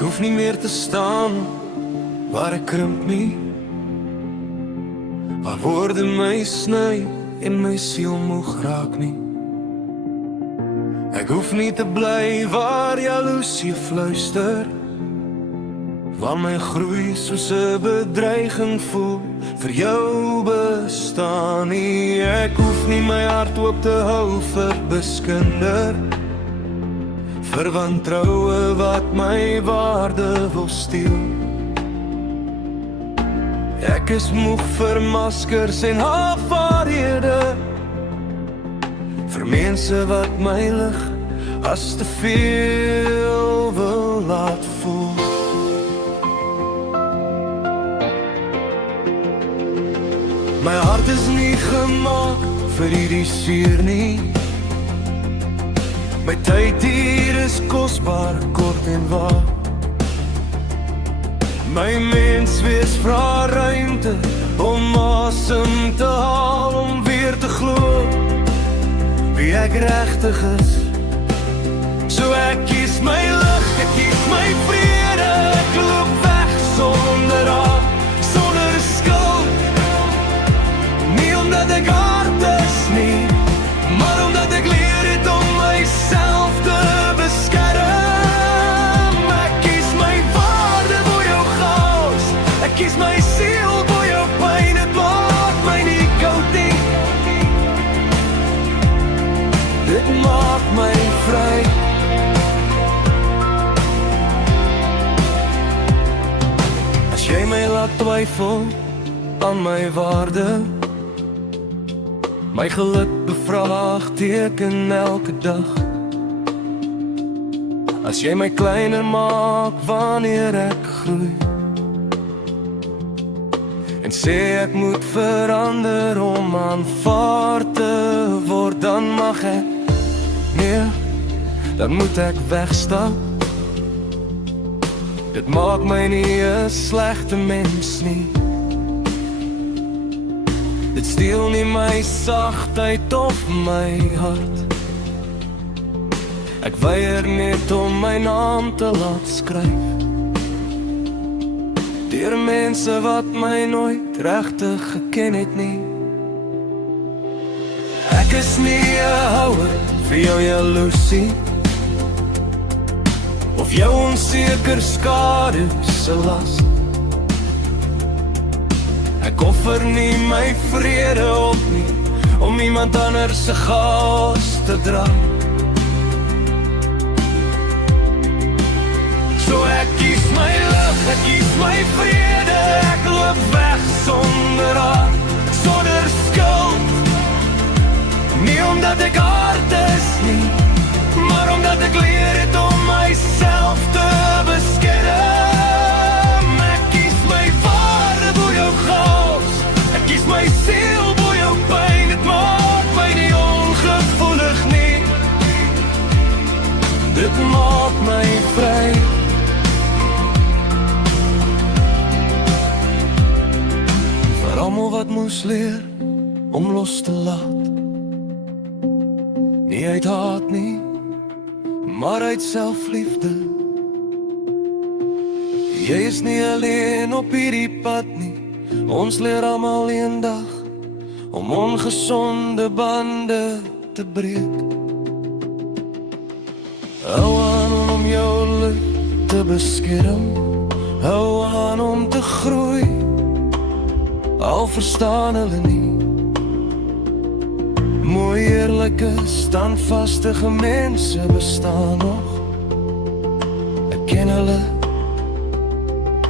Ek hoef nie meer te staan waar ek krimp nie, waar woorde my sny en my siel moeg raak nie. Ek hoef nie te bly waar jaloesie fluister, waar my groei soos 'n bedreiging voel vir jou bestaan nie. Ek hoef nie my hart oop te hou vir beskinder, vir wantroue wat my waarde wil steel. Ek is moeg vir maskers en halfwaarhede, vir mense wat my lig as te veel wil laat voel. My hart is nie gemaak vir hierdie seer nie. My tyd hier is kosbaar, kort en waar. My menswees vra ruimte om asem te haal, om weer te glo wie ek regtig is. So ek kies my lig, ek kies my vrede. Ek loop weg sonder haat, sonder skuld. Nie omdat ek hard is nie, maar omdat ek leer het om myself te beskerm. Ek kies my waarde voor jou chaos, ek kies my siel voor jou pyn. Het maak my nie koud nie, dit maak my vry. As jy my laat twyfel aan my waarde, my geluk bevraagteken elke dag. As jy my kleiner maak wanneer ek groei, en sê ek moet verander om aanvaar te word, dan mag ek, nee, dan moet ek wegstap. Dit maak my nie 'n slegte mens nie, dit steel nie my sagtheid of my hart. Ek weier net om my naam te laat skryf deur mense wat my nooit regtig geken het nie. Ek is nie 'n houer vir jou jaloesie, of jou onseker skadu se las. Ek offer nie my vrede op nie, om iemand anders se chaos te dra. So ek kies my lig, ek kies my vrede. Ek loop weg sonder haat, sonder skuld. Nie omdat ek hard is nie, maar omdat ek leer het om myself te beskerm. Ek kies my waarde voor jou chaos, ek kies my siel voor jou pyn. Dit maak my nie ongevoelig nie, dit maak my vry. Vir almal wat moes leer om los te laat, nie uit haat nie, maar uit selfliefde. Jy is nie alleen op hierdie pad nie, ons leer almal eendag om ongesonde bande te breek. Hou aan om jou lig te beskerm, hou aan om te groei, al verstaan hulle nie. Mooi eerlike, standvastige mense bestaan nog. Ek ken hulle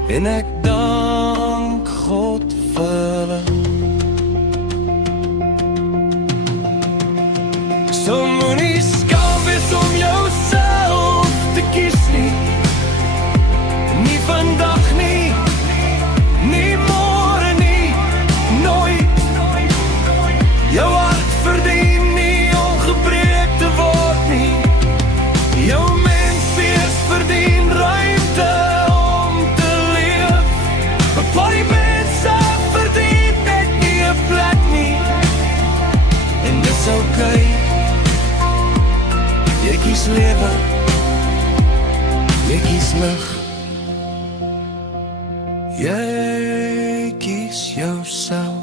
en ek dank God vir hulle. So moenie skaam wees om jouself te kies nie, nie vandag nie, nie môre nie, nooit. Jou hart verdien nie om gebreek te word nie, jou menswees verdien ruimte om te leef. Maar die mense verdien net nie 'n plek nie, en dis okay. Jy kies lewe, jy kies lig. Jy kies jouself.